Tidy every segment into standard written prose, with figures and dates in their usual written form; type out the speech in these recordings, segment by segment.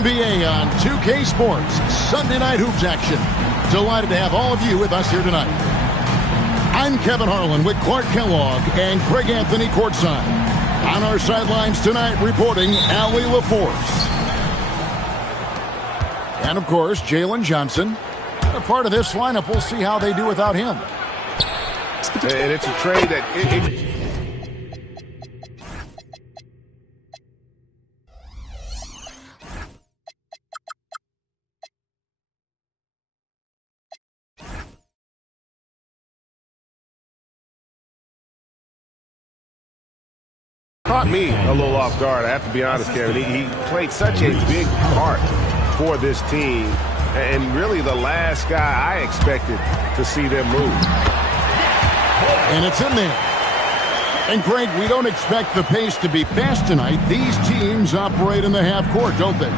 NBA on 2K Sports Sunday Night Hoops action. Delighted to have all of you with us here tonight. I'm Kevin Harlan with Clark Kellogg and Craig Anthony courtside. On our sidelines tonight reporting Allie LaForce. And of course, Jalen Johnson. A part of this lineup, we'll see how they do without him. And it's a trade that caught me a little off guard, I have to be honest, Kevin. He played such a big part for this team, and really the last guy I expected to see them move. And it's in there. And Greg, we don't expect the pace to be fast tonight. These teams operate in the half court, don't they?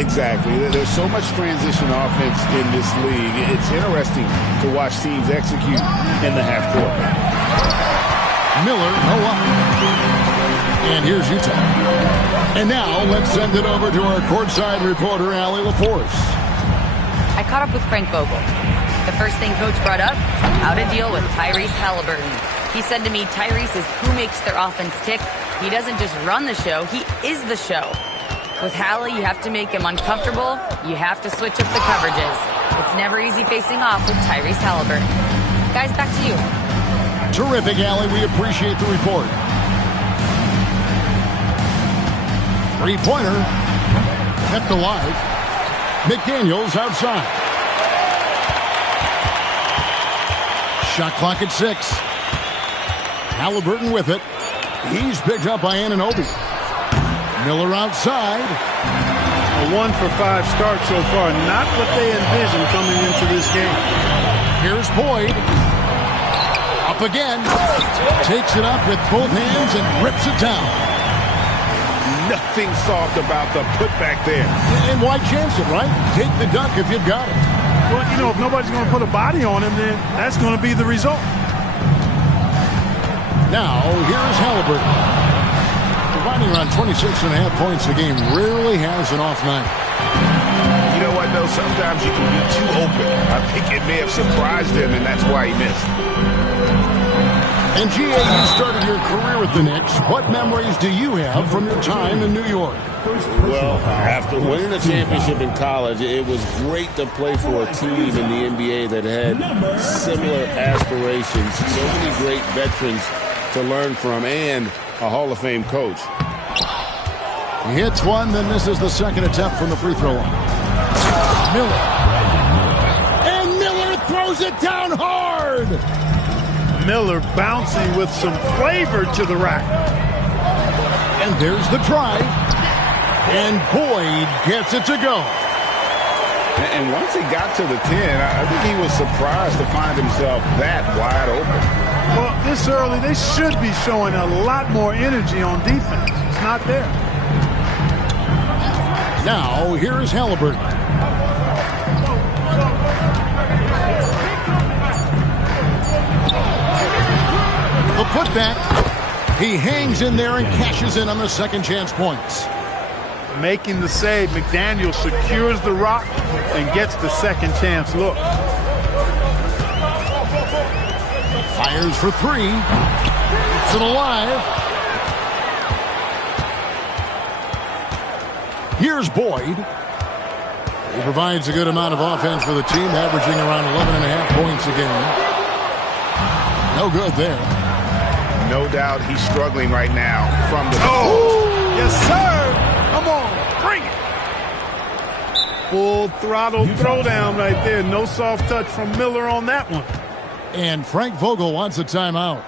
Exactly. There's so much transition offense in this league. It's interesting to watch teams execute in the half court. Miller, no up. And here's Utah. And now let's send it over to our courtside reporter, Allie LaForce. I caught up with Frank Vogel. The first thing Coach brought up, how to deal with Tyrese Halliburton. He said to me, Tyrese is who makes their offense tick. He doesn't just run the show, he is the show. With Hallie, you have to make him uncomfortable. You have to switch up the coverages. It's never easy facing off with Tyrese Halliburton. Guys, back to you. Terrific, Allie. We appreciate the report. Three-pointer. Kept alive. McDaniels outside. Shot clock at 6. Halliburton with it. He's picked up by Anunoby. Miller outside. A 1-for-5 start so far. Not what they envisioned coming into this game. Here's Boyd. Up again. Takes it up with both hands and rips it down. Nothing soft about the putback there. And why chance it, right? Take the dunk if you've got it. Well, you know, if nobody's going to put a body on him, then that's going to be the result. Now, here's Halliburton. Providing around 26.5 points a game. Rarely has an off night. You know what, though? Sometimes you can be too open. I think it may have surprised him, and that's why he missed. And G.A., you started your career with the Knicks. What memories do you have from your time in New York? Well, after winning a championship in college, it was great to play for a team in the NBA that had similar aspirations, so many great veterans to learn from, and a Hall of Fame coach. He hits one, then misses the second attempt from the free throw line. Miller. And Miller throws it down hard! Miller bouncing with some flavor to the rack. And there's the drive. And Boyd gets it to go. And once he got to the 10, I think he was surprised to find himself that wide open. Well, this early, they should be showing a lot more energy on defense. It's not there. Now, here's Halliburton. The putback. He hangs in there and cashes in on the second chance points. Making the save, McDaniel secures the rock and gets the second chance look. Fires for 3. Keeps it alive. Here's Boyd. He provides a good amount of offense for the team, averaging around 11.5 points a game. No good there. No doubt he's struggling right now from the... Oh! Yes, sir! Come on, bring it! Full throttle throwdown right there. No soft touch from Miller on that one. And Frank Vogel wants a timeout.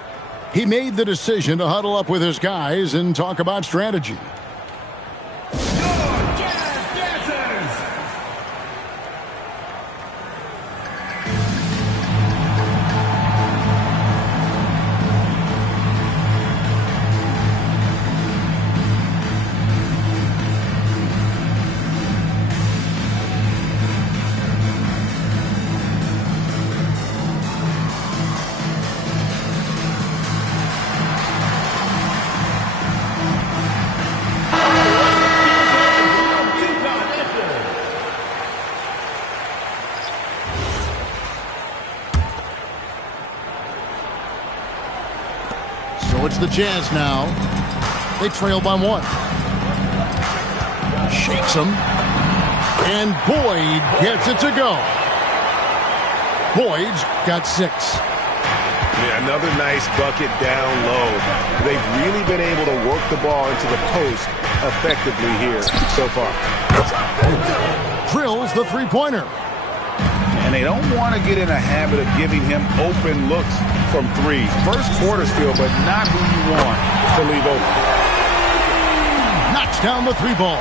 He made the decision to huddle up with his guys and talk about strategy. So it's the Jazz now. They trail by 1. Shakes him. And Boyd gets it to go. Boyd's got 6. Yeah, another nice bucket down low. They've really been able to work the ball into the post effectively here so far. Drills the three-pointer. And they don't want to get in a habit of giving him open looks from 3. First quarter's feel, but not who you want to leave open. Knocks down the 3-ball.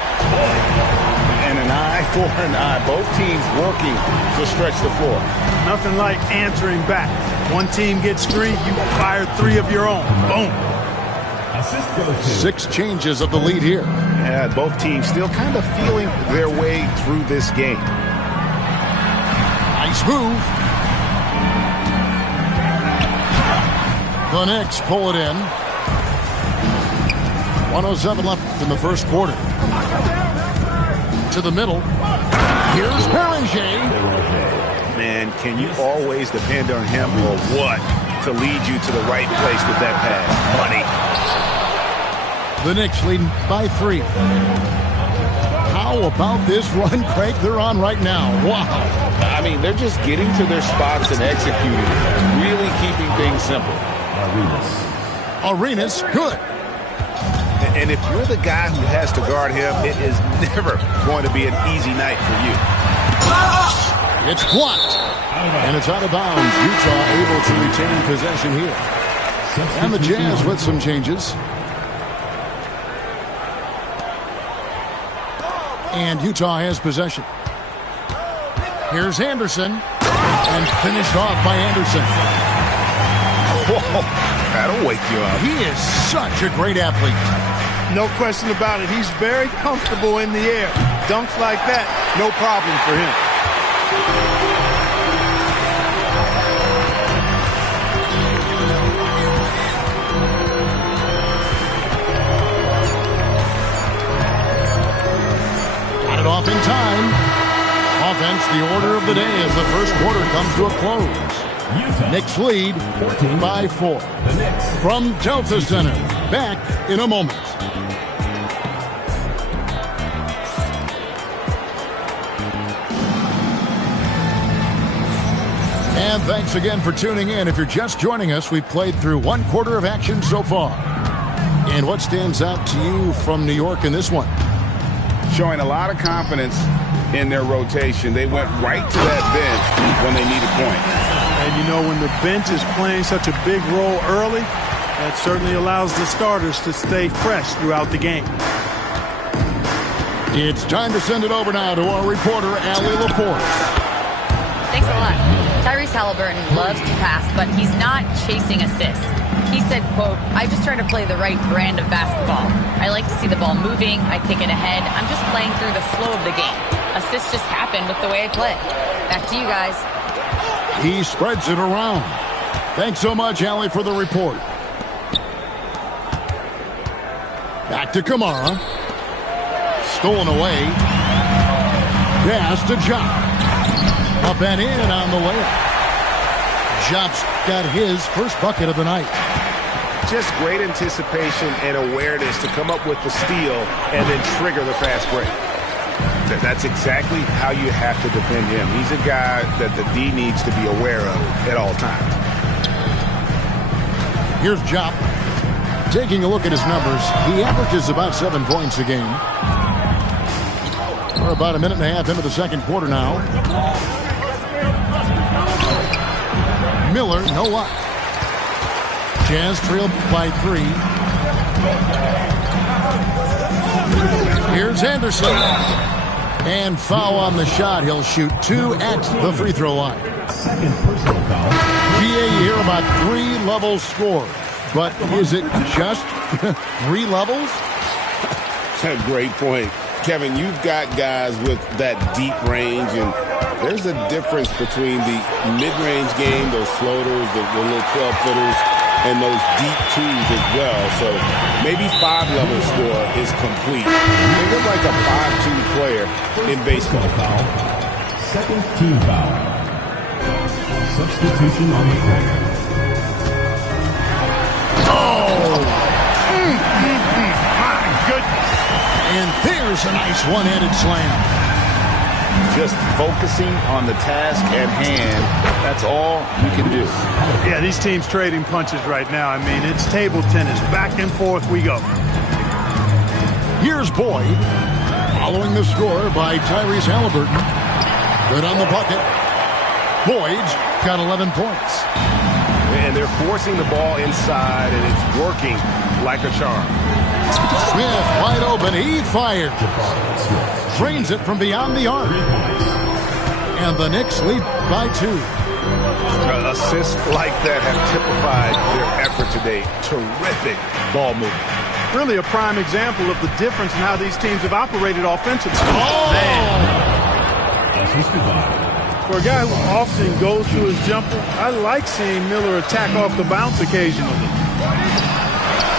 And an eye for an eye. Both teams working to stretch the floor. Nothing like answering back. One team gets 3, you fire 3 of your own. Boom. 6 changes of the lead here. Yeah, both teams still kind of feeling their way through this game. Nice move. The Knicks pull it in. 1:07 left in the first quarter. To the middle. Here's Perringer. Man, can you always depend on him or what to lead you to the right place with that pass? Money. The Knicks leading by 3. How about this run, Craig, they're on right now? Wow. I mean, they're just getting to their spots and executing, really keeping things simple. Arenas, good. And if you're the guy who has to guard him, it is never going to be an easy night for you. It's blocked. And it's out of bounds. Utah able to retain possession here. And the Jazz with some changes. And Utah has possession. Here's Anderson. And finished off by Anderson. Whoa, that'll wake you up. He is such a great athlete. No question about it. He's very comfortable in the air. Dunks like that, no problem for him. Got it off in time. Offense, the order of the day as the first quarter comes to a close. Knicks lead by 4. From Delta Center, back in a moment. And thanks again for tuning in. If you're just joining us, we've played through 1 quarter of action so far. And what stands out to you from New York in this one? Showing a lot of confidence in their rotation. They went right to that bench when they needed points. And you know, when the bench is playing such a big role early, that certainly allows the starters to stay fresh throughout the game. It's time to send it over now to our reporter, Allie Laporte. Thanks a lot. Tyrese Halliburton loves to pass, but he's not chasing assists. He said, quote, "I just try to play the right brand of basketball. I like to see the ball moving. I kick it ahead. I'm just playing through the flow of the game. Assists just happen with the way I play." Back to you guys. He spreads it around. Thanks so much, Allie, for the report. Back to Kamara. Stolen away. Pass to Jop. Up and in on the layup. Jop's got his first bucket of the night. Just great anticipation and awareness to come up with the steal and then trigger the fast break. That's exactly how you have to defend him. He's a guy that the D needs to be aware of at all times. Here's Jop. Taking a look at his numbers, he averages about 7 points a game. We're about a minute and a half into the second quarter now. Miller, no luck. Jazz trailed by 3. Here's Anderson. And foul on the shot. He'll shoot 2 at the free throw line. Second personal foul. GA, you hear about 3 levels scored. But is it just 3 levels? That's a great point. Kevin, you've got guys with that deep range, and there's a difference between the mid-range game, those floaters, the little 12-footers, and those deep twos as well. So maybe 5-level score is complete. They look like a 5-2 player in baseball. Foul. Second team foul. Substitution on the court. Oh, goodness. And there's a nice one-handed slam. Just focusing on the task at hand. That's all you can do. Yeah, these teams trading punches right now. I mean, it's table tennis. Back and forth we go. Here's Boyd. Following the score by Tyrese Halliburton. Good on the bucket. Boyd's got 11 points. And they're forcing the ball inside, and it's working like a charm. Smith wide open. He fires. Drains it from beyond the arc. And the Knicks lead by 2. Assists like that have typified their effort today. Terrific ball movement. Really a prime example of the difference in how these teams have operated offensively. Oh! Man. For a guy who often goes to his jumper, I like seeing Miller attack off the bounce occasionally.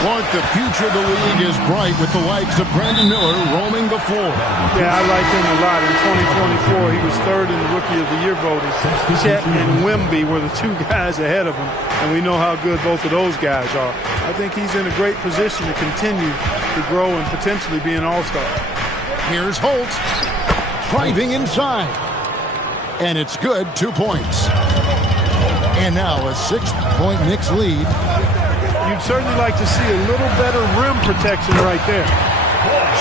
Clark, the future of the league is bright with the likes of Brandon Miller roaming the floor. Yeah, I like him a lot. In 2024, he was third in the Rookie of the Year voting. Chet and Wemby were the 2 guys ahead of him, and we know how good both of those guys are. I think he's in a great position to continue to grow and potentially be an all-star. Here's Holt, driving inside. And it's good, 2 points. And now a 6-point Knicks lead. You'd certainly like to see a little better rim protection right there.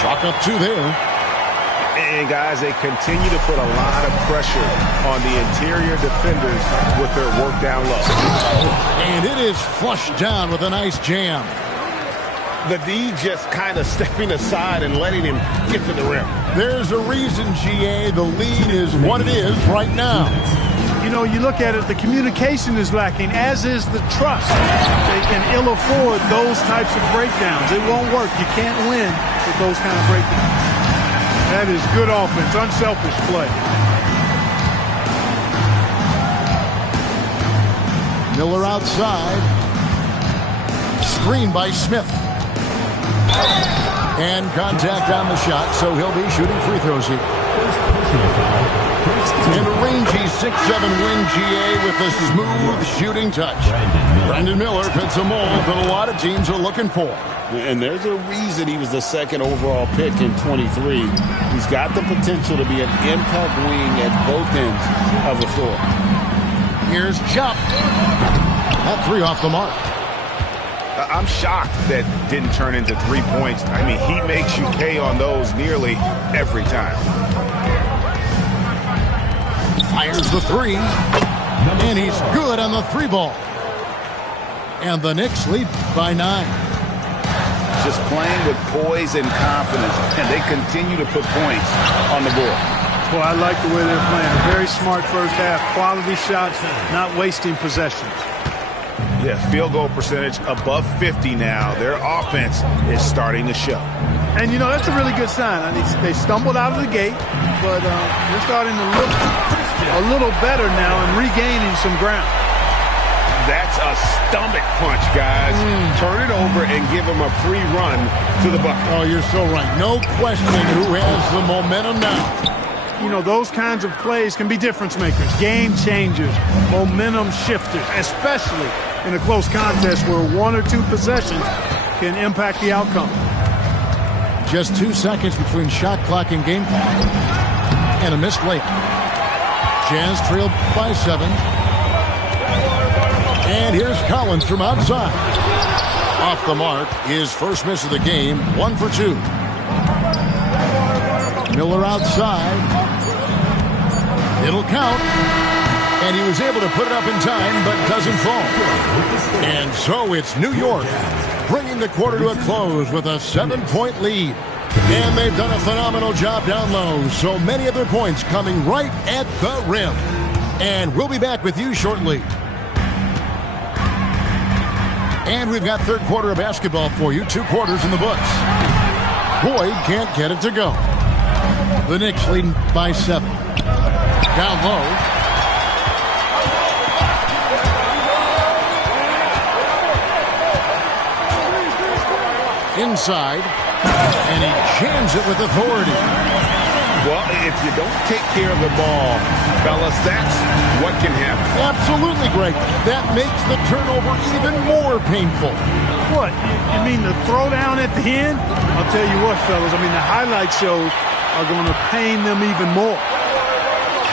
Chalk up 2 there. And, guys, they continue to put a lot of pressure on the interior defenders with their work down low. And it is flushed down with a nice jam. The D just kind of stepping aside and letting him get to the rim. There's a reason, GA, the lead is what it is right now. You know, you look at it, the communication is lacking, as is the trust. They can ill afford those types of breakdowns. It won't work. You can't win with those kind of breakdowns. That is good offense, unselfish play. Miller outside. Screen by Smith. And contact on the shot, so he'll be shooting free throws here. In a rangy 6'7" wing, GA with a smooth shooting touch. Brandon Miller fits a mold that a lot of teams are looking for. And there's a reason he was the 2nd overall pick in 23. He's got the potential to be an impact wing at both ends of the floor. Here's Chop. That 3 off the mark. I'm shocked that didn't turn into 3 points. I mean, he makes you pay on those nearly every time. Fires the 3. And he's good on the 3 ball. And the Knicks lead by 9. Just playing with poise and confidence, and they continue to put points on the board. Well, I like the way they're playing. A very smart first half. Quality shots, not wasting possessions. Yeah, field goal percentage above 50 now. Their offense is starting to show. And, you know, that's a really good sign. I mean, they stumbled out of the gate, but they're starting to look a little better now and regaining some ground. That's a stomach punch, guys. Turn it over and give them a free run to the bucket. Oh, you're so right. No questioning who has the momentum now. You know, those kinds of plays can be difference makers, game changers, momentum shifters, especially in a close contest where 1 or 2 possessions can impact the outcome. Just 2 seconds between shot clock and game clock. And a missed layup. Jazz trailed by 7. And here's Collins from outside. Off the mark, his first miss of the game, 1 for 2. Miller outside. It'll count. And he was able to put it up in time, but doesn't fall. And so it's New York bringing the quarter to a close with a 7-point lead. And they've done a phenomenal job down low. So many of their points coming right at the rim. And we'll be back with you shortly. And we've got third quarter of basketball for you. 2 quarters in the books. Boyd can't get it to go. The Knicks leading by 7. Down low. Inside. And he jams it with authority. Well, if you don't take care of the ball, fellas, that's what can happen. Absolutely, Greg. That makes the turnover even more painful. What? You mean the throwdown at the end? I'll tell you what, fellas. I mean, the highlight shows are going to pain them even more.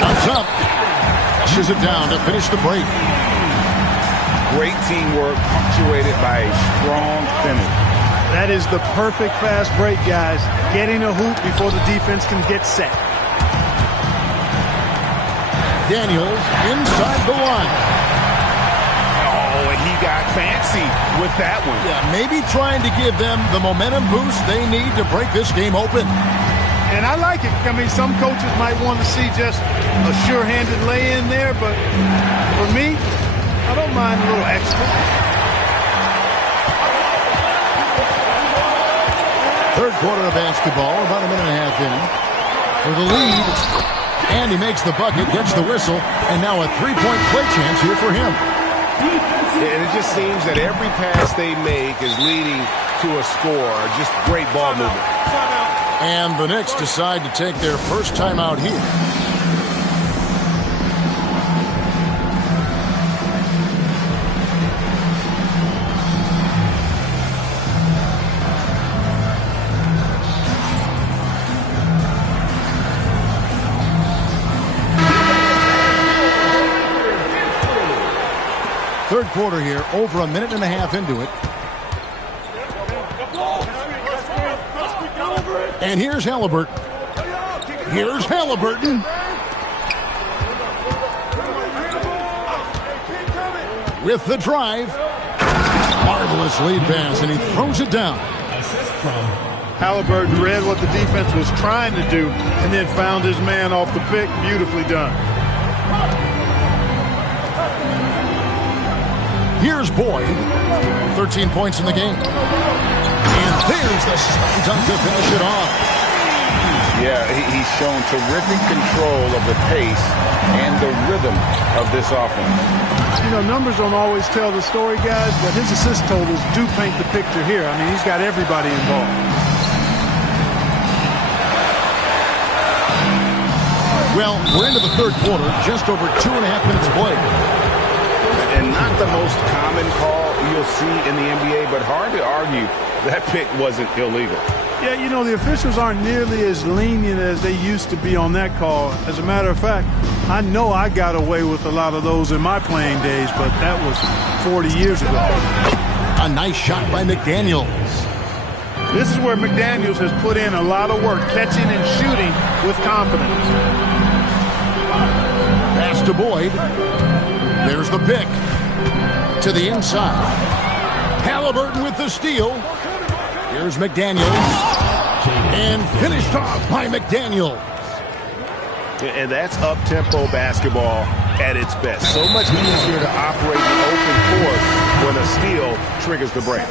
Comes up. Pushes it down to finish the break. Great teamwork punctuated by a strong finish. That is the perfect fast break, guys. Getting a hoop before the defense can get set. Daniels inside the line. Oh, and he got fancy with that one. Yeah, maybe trying to give them the momentum boost they need to break this game open. And I like it. I mean, some coaches might want to see just a sure-handed lay-in there, but for me, I don't mind a little extra. Third quarter of basketball, about a minute and a half in. For the lead, and he makes the bucket, gets the whistle, and now a three-point play chance here for him. And it just seems that every pass they make is leading to a score. Just great ball movement. And the Knicks decide to take their first time out here. Third quarter here, over a minute and a half into it. And here's Halliburton. Here's Halliburton. With the drive. Marvelous lead pass, and he throws it down. Halliburton read what the defense was trying to do and then found his man off the pick. Beautifully done. Here's Boyd. 13 points in the game. And there's the slam dunk to finish it off. Yeah, he's shown terrific control of the pace and the rhythm of this offense. You know, numbers don't always tell the story, guys, but his assist totals do paint the picture here. I mean, he's got everybody involved. Well, we're into the third quarter, just over 2.5 minutes played. And not the most common call you'll see in the NBA, but hard to argue that pick wasn't illegal. Yeah, you know, the officials aren't nearly as lenient as they used to be on that call. As a matter of fact, I know I got away with a lot of those in my playing days, but that was 40 years ago. A nice shot by McDaniels. This is where McDaniels has put in a lot of work, catching and shooting with confidence. Pass to Boyd. There's the pick. To the inside. Halliburton with the steal. Here's McDaniels. And finished off by McDaniels. And that's up-tempo basketball at its best. So much easier to operate the open court when a steal triggers the break.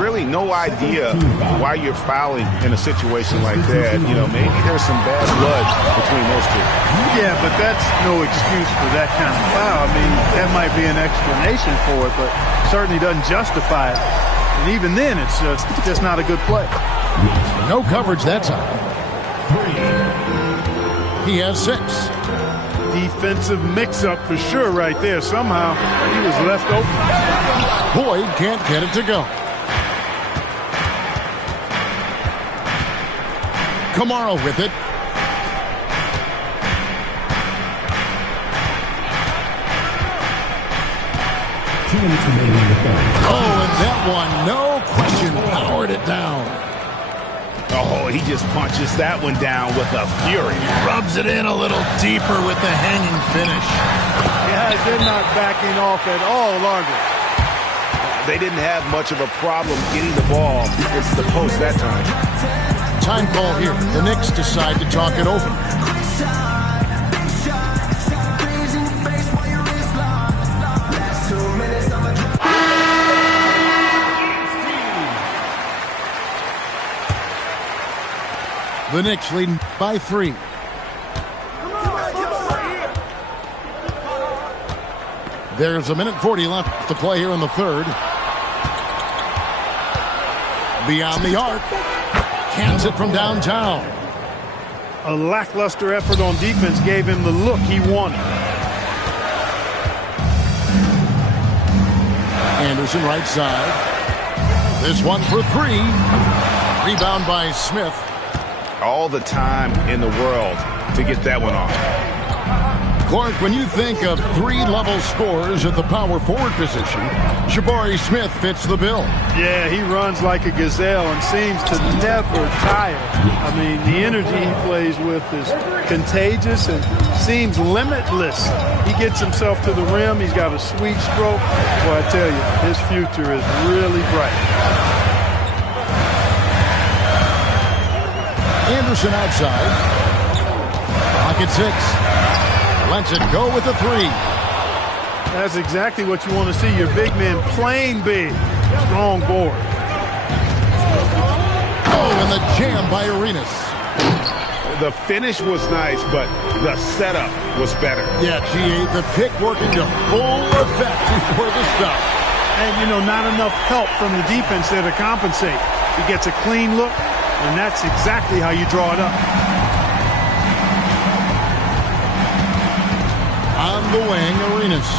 Really no idea why you're fouling in a situation like that. You know, maybe there's some bad blood between those two. Yeah, but that's no excuse for that kind of foul. I mean, that might be an explanation for it, but certainly doesn't justify it. And even then, it's just not a good play. No coverage that time. He has 6. Defensive mix-up for sure right there. Somehow he was left open. Boyd can't get it to go. Kamara with it. Oh, and that one, no question, powered it down. Oh, he just punches that one down with a fury. Rubs it in a little deeper with the hanging finish. Yeah, they're not backing off at all, are they? They didn't have much of a problem getting the ball into the post that time. Time call here. The Knicks decide to talk it over. The Knicks leading by 3. There's a minute 40 left to play here in the third. Beyond the arc. Cans it from downtown. a lackluster effort on defense gave him the look he wanted. Anderson right side. This one for three. Rebound by Smith. All the time in the world to get that one off. Clark, when you think of three-level scorers at the power forward position, Jabari Smith fits the bill. Yeah, he runs like a gazelle and seems to never tire. I mean, the energy he plays with is contagious and seems limitless. He gets himself to the rim. He's got a sweet stroke. Well, I tell you, his future is really bright. Anderson outside. Pocket six. Lets it go with the three. That's exactly what you want to see. Your big men playing big. Strong board. Oh, and the jam by Arenas. The finish was nice, but the setup was better. Yeah, G8, the pick working to full effect before the stop. And, you know, not enough help from the defense there to compensate. He gets a clean look, and that's exactly how you draw it up. On the wing, Arenas.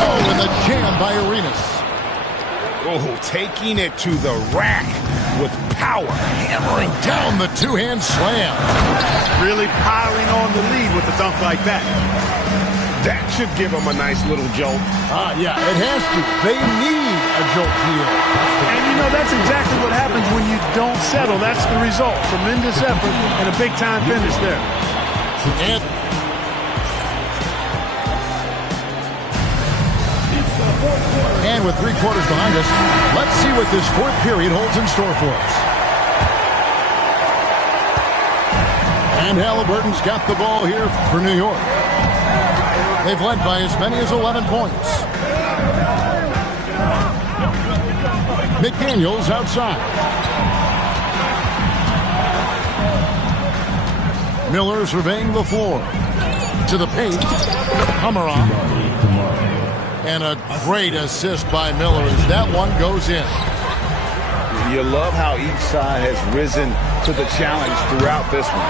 Oh, and the jam by Arenas. Oh, taking it to the rack with power. Hammering down the two-hand slam. Really piling on the lead with a dunk like that. That should give them a nice little jolt. Yeah, it has to. They need a jolt here. And, you know, that's exactly what happens when you don't settle. That's the result. Tremendous effort and a big-time finish there. And with 3 quarters behind us, let's see what this fourth period holds in store for us. And Halliburton's got the ball here for New York. They've led by as many as 11 points. McDaniels outside. Miller surveying the floor. To the paint. Hamara. And a great assist by Miller as that one goes in. You love how each side has risen to the challenge throughout this one.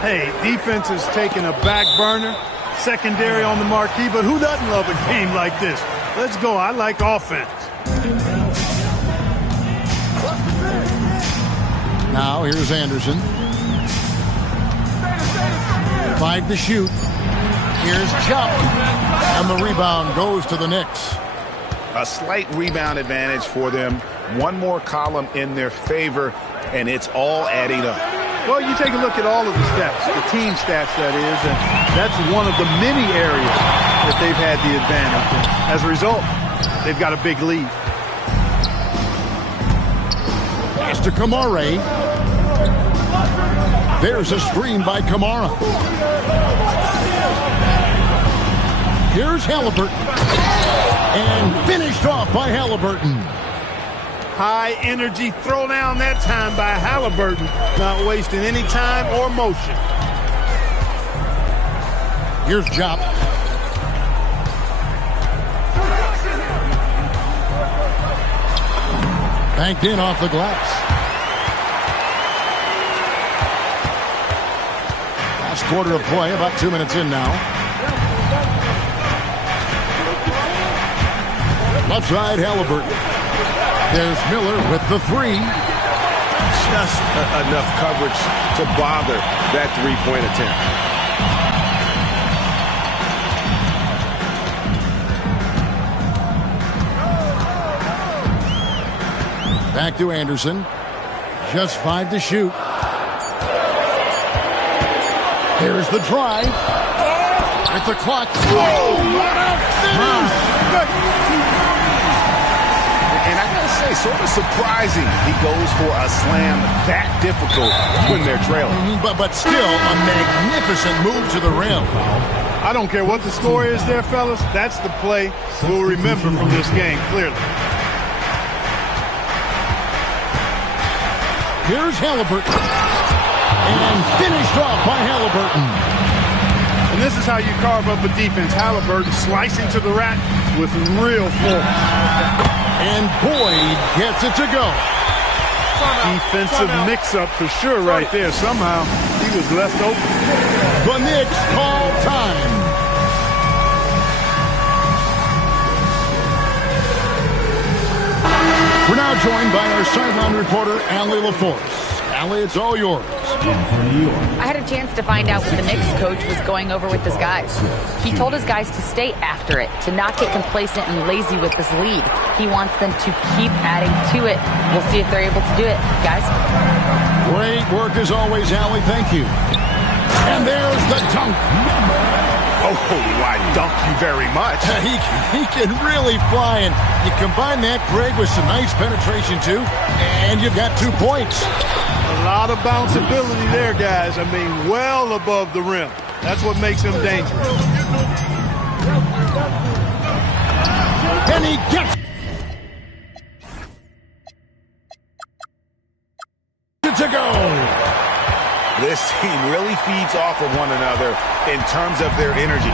Hey, defense is taking a back burner. Secondary on the marquee, but who doesn't love a game like this? Let's go. I like offense. Now here's Anderson. 5 to shoot. Here's Chubb. And the rebound goes to the Knicks. A slight rebound advantage for them. One more column in their favor, and it's all adding up. Well, you take a look at all of the stats, the team stats, that is, and that's one of the many areas that they've had the advantage. And as a result, they've got a big lead. Pass to Kamara. There's a screen by Kamara. Here's Halliburton. And finished off by Halliburton. High energy throw down that time by Halliburton. Not wasting any time or motion. Here's Jop. Banked in off the glass. Last quarter of play, about 2 minutes in now. Left side, Halliburton. There's Miller with the three. Just enough coverage to bother that three-point attempt. Back to Anderson. Just 5 to shoot. Here's the drive. At the clock. Oh, what a finish! And I gotta say, sort of surprising he goes for a slam that difficult when they're trailing. But still a magnificent move to the rim. I don't care what the score is there, fellas. That's the play we'll remember from this game, clearly. Here's Halliburton. And finished off by Halliburton. And this is how you carve up a defense. Halliburton slicing to the rack with real force. And Boyd gets it to go. Defensive mix-up for sure right there. Somehow he was left open. The Knicks call time. We're now joined by our sideline reporter, Allie LaForce. Allie, it's all yours. I had a chance to find out what the Knicks coach was going over with his guys. He told his guys to stay after it, to not get complacent and lazy with this lead. He wants them to keep adding to it. We'll see if they're able to do it, guys. Great work as always, Allie. Thank you. And there's the dunk. Oh, I dunk you very much. He can really fly, and you combine that, Greg, with some nice penetration, too, and you've got 2 points. A lot of bounceability there, guys. I mean, well above the rim. That's what makes him dangerous. And he gets it to go. This team really feeds off of one another in terms of their energy.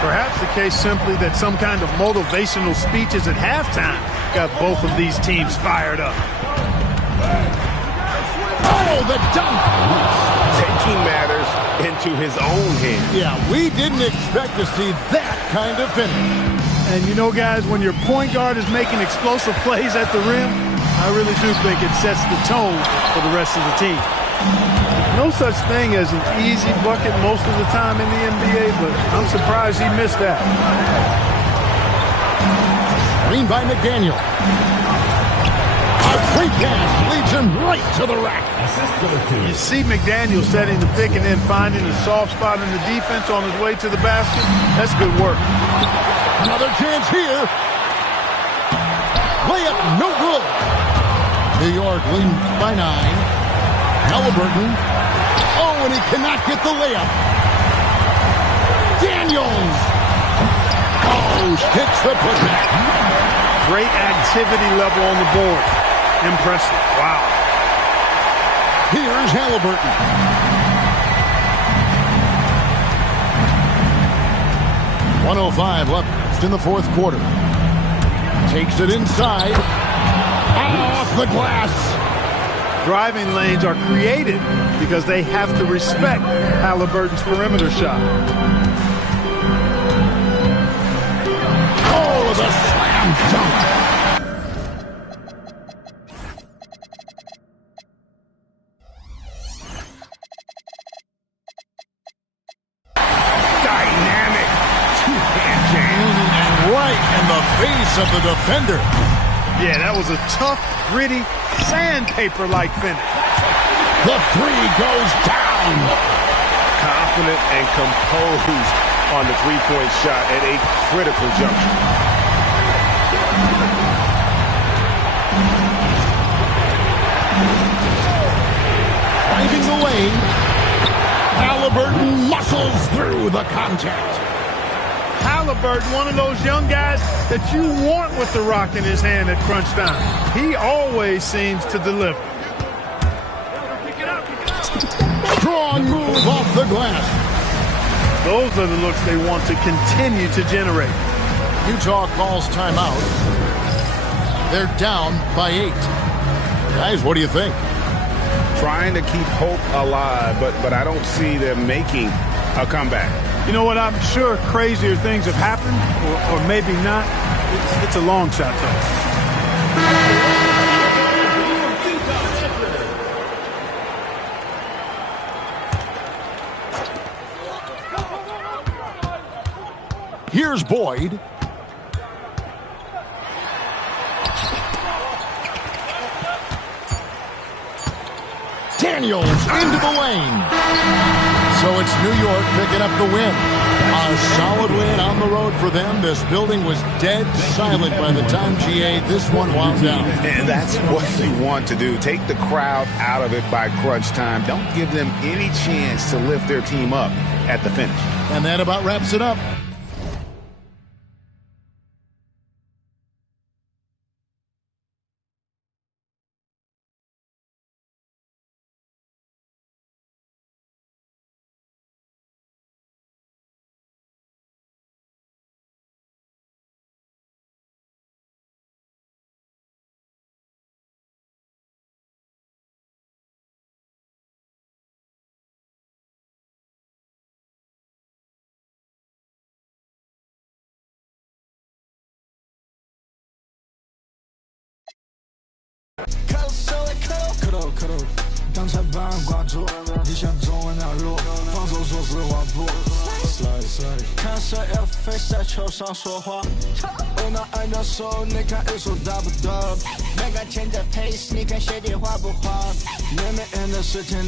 Perhaps the case simply that some kind of motivational speeches at halftime got both of these teams fired up. Oh, the dunk! Taking matters into his own hands. Yeah, we didn't expect to see that kind of finish. And you know, guys, when your point guard is making explosive plays at the rim, I really do think it sets the tone for the rest of the team. No such thing as an easy bucket most of the time in the NBA, but I'm surprised he missed that. Screen by McDaniel. A great pass leads him right to the rack. You see McDaniel setting the pick and then finding a soft spot in the defense on his way to the basket. That's good work. Another chance here. Layup, no good. New York leading by 9. Halliburton. Oh, and he cannot get the layup. Daniels. Oh, hits the putback. Great activity level on the board. Impressive. Wow. Here's Halliburton. .105 left in the fourth quarter. Takes it inside. Off the glass. Driving lanes are created because they have to respect Halliburton's perimeter shot. Oh, the slam dunk. Dynamic two-hand jam. And right in the face of the defender. Yeah, that was a tough, gritty, sandpaper-like finish. The three goes down. Confident and composed on the three-point shot at a critical juncture. Finding the lane. Halliburton muscles through the contact. Halliburton, one of those young guys that you want with the rock in his hand at crunch time. He always seems to deliver. Strong move off the glass. Those are the looks they want to continue to generate. Utah calls timeout. They're down by 8. Guys, what do you think? Trying to keep hope alive, but I don't see them making a comeback. You know what? I'm sure crazier things have happened, or maybe not. It's a long shot, though. Here's Boyd. Daniels into the lane. So it's New York picking up the win. A solid win on the road for them. This building was dead silent by the time GA this one wound down. And that's what you want to do. Take the crowd out of it by crunch time. Don't give them any chance to lift their team up at the finish. And that about wraps it up. shadow， 当裁判挂住，你想中文那路，防守说实话不。看谁要飞在球上说话，我拿按照手，你看一手打不到，没敢前的 pace， 你看鞋底滑不滑，明明的事情。